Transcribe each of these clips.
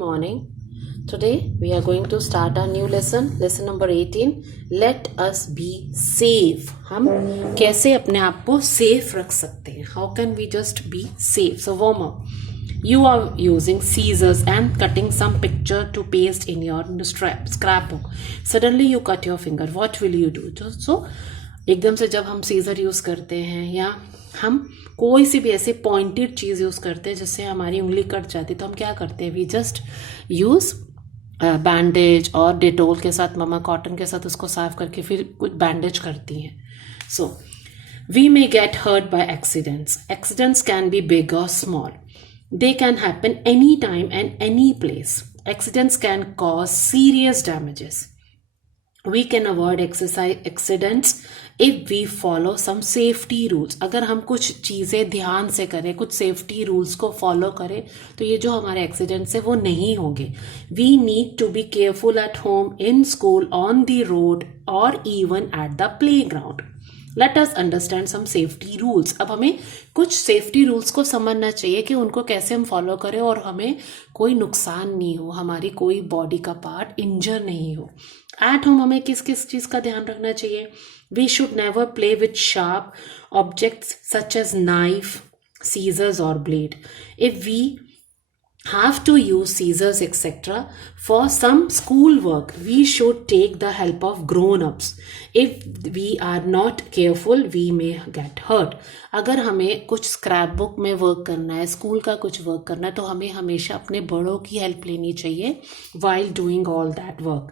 morning. Today we are going to start our new lesson number 18. Let us be safe. हम कैसे अपने आप को safe रख सकते हैं? How can we just be safe? So warm up. You are using scissors and cutting some picture to paste in your scrapbook. Suddenly you cut your finger. What will you do? So एकदम से जब हम scissor use करते हैं या हम कोई सी भी ऐसी पॉइंटेड चीज़ यूज़ करते हैं जिससे हमारी उंगली कट जाती है, तो हम क्या करते हैं? वी जस्ट यूज़ बैंडेज और डेटोल के साथ, मम्मा कॉटन के साथ उसको साफ करके फिर कुछ बैंडेज करती हैं. So we may get hurt by accidents. Accidents can be big और small. They can happen anytime and any place. Accidents can cause serious damages. We can avoid accidents if we follow some safety rules. अगर हम कुछ चीज़ें ध्यान से करें, कुछ safety rules को फॉलो करें, तो ये जो हमारे एक्सीडेंट्स है वो नहीं होंगे. We need to be careful at home, in school, on the road or even at the playground. Let us understand some safety rules. अब हमें कुछ सेफ्टी रूल्स को समझना चाहिए कि उनको कैसे हम फॉलो करें और हमें कोई नुकसान नहीं हो, हमारी कोई बॉडी का पार्ट इंजर नहीं हो. एट होम हमें किस किस चीज़ का ध्यान रखना चाहिए? We should never play with sharp objects such as knife, scissors और blade. If we have to use scissors etc. For some school work we should take the help of grown-ups. If we are not careful we may get hurt. अगर हमें कुछ scrap book में work करना है, school का कुछ work करना है, तो हमें हमेशा अपने बड़ों की हेल्प लेनी चाहिए while doing all that work.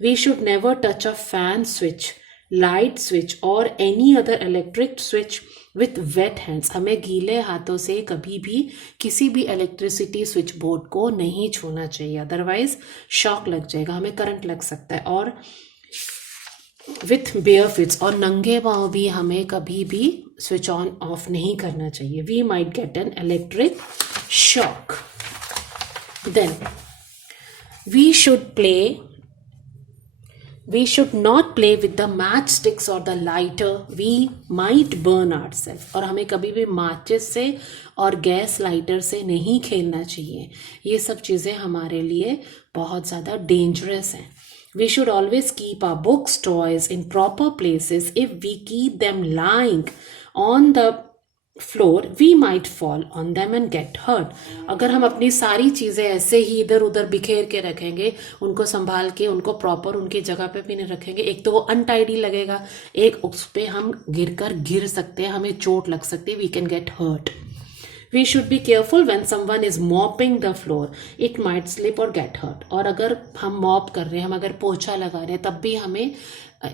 We should never touch a fan switch, light switch or any other electric switch with wet hands. हमें गीले हाथों से कभी भी किसी भी इलेक्ट्रिसिटी स्विच बोर्ड को नहीं छूना चाहिए, अदरवाइज शॉक लग जाएगा, हमें करंट लग सकता है. और विथ बेयर फिट्स, और नंगे पांव भी हमें कभी भी स्विच ऑन ऑफ नहीं करना चाहिए. We might get an electric shock. Then we should not play with the matchsticks or the lighter. We might burn ourselves. और हमें कभी भी माचिस से और गैस लाइटर से नहीं खेलना चाहिए. ये सब चीज़ें हमारे लिए बहुत ज़्यादा डेंजरस हैं. We should always keep our books, toys in proper places. If we keep them lying on the floor we might fall on them and get hurt. अगर हम अपनी सारी चीज़ें ऐसे ही इधर उधर बिखेर के रखेंगे, उनको संभाल के उनको प्रॉपर उनकी जगह पे भी नहीं रखेंगे, एक तो वो अनटाइडी लगेगा, एक उस पर हम गिर सकते हैं, हमें चोट लग सकती है. we can get hurt. We should be careful when someone is mopping the floor. It might slip or get hurt. और अगर हम मॉप कर रहे हैं, हम अगर पोछा लगा रहे हैं, तब भी हमें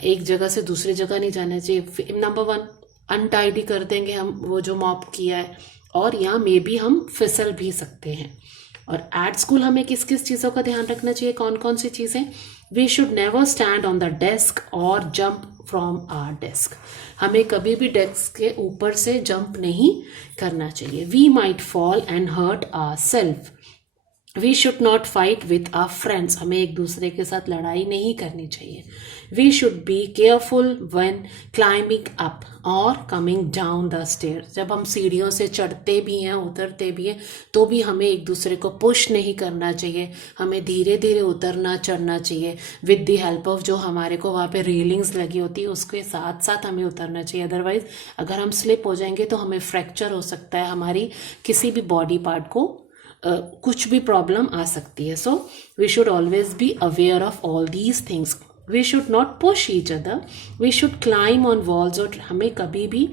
एक जगह से दूसरी जगह नहीं जाना चाहिए. नंबर 1, अनटाइडी कर देंगे हम वो जो मॉप किया है, और यहाँ में भी हम फिसल भी सकते हैं. और एट स्कूल हमें किस किस चीज़ों का ध्यान रखना चाहिए, कौन कौन सी चीज़ें? We should never stand on the desk और जंप फ्रॉम आवर डेस्क. हमें कभी भी डेस्क के ऊपर से जंप नहीं करना चाहिए. We might fall and hurt our self. We should not fight with our friends. हमें एक दूसरे के साथ लड़ाई नहीं करनी चाहिए. We should be careful when climbing up और कमिंग डाउन द स्टेयर. जब हम सीढ़ियों से चढ़ते भी हैं, उतरते भी हैं, तो भी हमें एक दूसरे को पुश नहीं करना चाहिए. हमें धीरे धीरे उतरना चढ़ना चाहिए विद द हेल्प ऑफ जो हमारे को वहाँ पे रेलिंग्स लगी होती है उसके साथ साथ हमें उतरना चाहिए. अदरवाइज अगर हम स्लिप हो जाएंगे तो हमें फ्रैक्चर हो सकता है, हमारी किसी भी बॉडी पार्ट को कुछ भी प्रॉब्लम आ सकती है. So we should always be aware of all these things. We should not push each other. We should climb on walls. और हमें कभी भी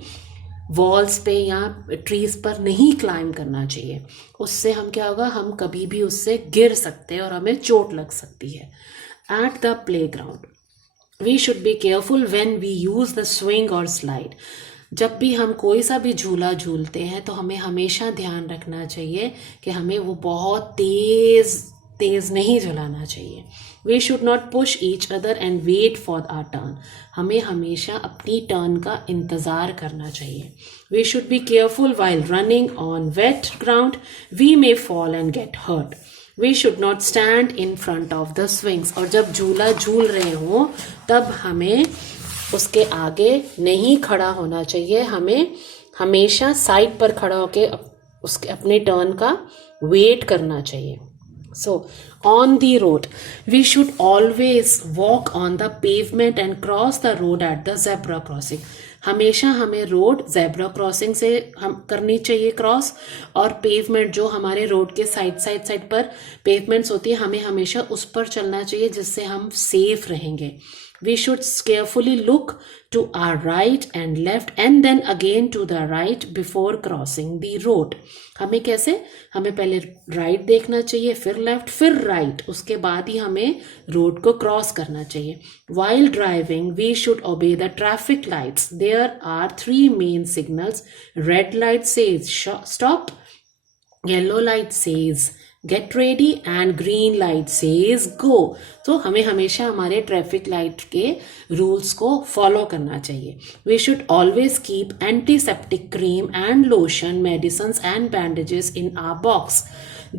वॉल्स पे या ट्रीज पर नहीं क्लाइम करना चाहिए. उससे हम क्या होगा, हम कभी भी उससे गिर सकते हैं और हमें चोट लग सकती है. At the playground we should be careful when we use the swing और स्लाइड. जब भी हम कोई सा भी झूला झूलते हैं तो हमें हमेशा ध्यान रखना चाहिए कि हमें वो बहुत तेज नहीं झुलाना चाहिए. We should not push each other and wait for our turn. हमें हमेशा अपनी टर्न का इंतज़ार करना चाहिए. We should be careful while running on wet ground. We may fall and get hurt. We should not stand in front of the swings. और जब झूला झूल रहे हों तब हमें उसके आगे नहीं खड़ा होना चाहिए. हमें हमेशा साइड पर खड़ा होकर उसके अपने टर्न का वेट करना चाहिए. So, on the road, we should always walk on the pavement and cross the road at the zebra crossing. हमेशा हमें रोड जेब्रा क्रॉसिंग से हम करनी चाहिए क्रॉस, और पेवमेंट जो हमारे रोड के साइड पर पेवमेंट्स होती है हमें हमेशा उस पर चलना चाहिए, जिससे हम सेफ रहेंगे. We should carefully look to our right and left and then again to the right before crossing the road. हमें कैसे, हमें पहले राइट देखना चाहिए, फिर लेफ्ट, फिर राइट, उसके बाद ही हमें रोड को क्रॉस करना चाहिए. While driving, we should obey the traffic lights. There are 3 main signals. Red light says stop, yellow light says get ready and green light says go. तो हमें हमेशा हमारे ट्रैफिक लाइट के रूल्स को follow करना चाहिए. We should always keep antiseptic cream and lotion, medicine and bandages in our box.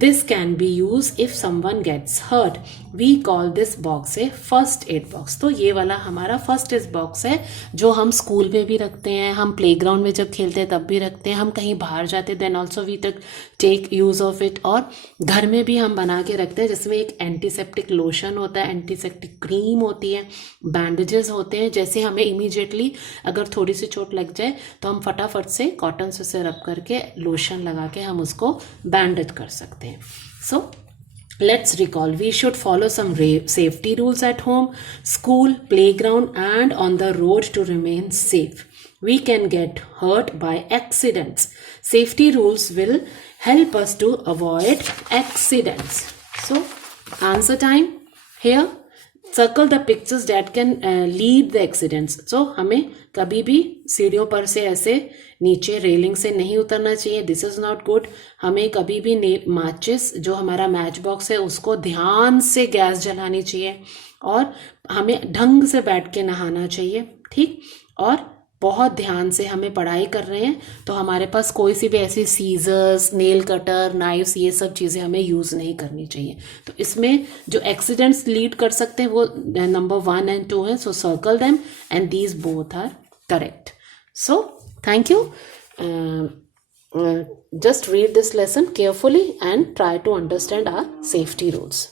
This can be used if someone gets hurt. We call this box a first aid box. तो ये वाला हमारा first aid box है, जो हम school में भी रखते हैं, हम प्लेग्राउंड में जब खेलते हैं तब भी रखते हैं, हम कहीं बाहर जाते हैं then also we take use of it, और घर में भी हम बना के रखते हैं, जिसमें एक एंटीसेप्टिक लोशन होता है, एंटीसेप्टिक क्रीम होती है, बैंडेजेस होते हैं. जैसे हमें इमीडिएटली अगर थोड़ी सी चोट लग जाए तो हम फटाफट से कॉटन से रब करके लोशन लगा के हम उसको बैंडेज कर सकते हैं. So let's recall, we should follow some safety rules at home, school, playground and on the road to remain safe. We can get hurt by accidents. Safety rules will help us to avoid accidents. So answer time here. Circle the pictures that can lead the accidents. So हमें कभी भी सीढ़ियों पर से ऐसे नीचे railing से नहीं उतरना चाहिए. This is not good. हमें कभी भी माचिस जो हमारा मैच बॉक्स है उसको ध्यान से गैस जलानी चाहिए, और हमें ढंग से बैठ के नहाना चाहिए. ठीक, और बहुत ध्यान से हमें पढ़ाई कर रहे हैं तो हमारे पास कोई सी भी ऐसी सीजर्स, नेल कटर, नाइफ्स, ये सब चीज़ें हमें यूज़ नहीं करनी चाहिए. तो इसमें जो एक्सीडेंट्स लीड कर सकते हैं वो नंबर 1 and 2 है. So circle them and these both are correct. So thank you. Just read this lesson carefully and try to understand our safety rules.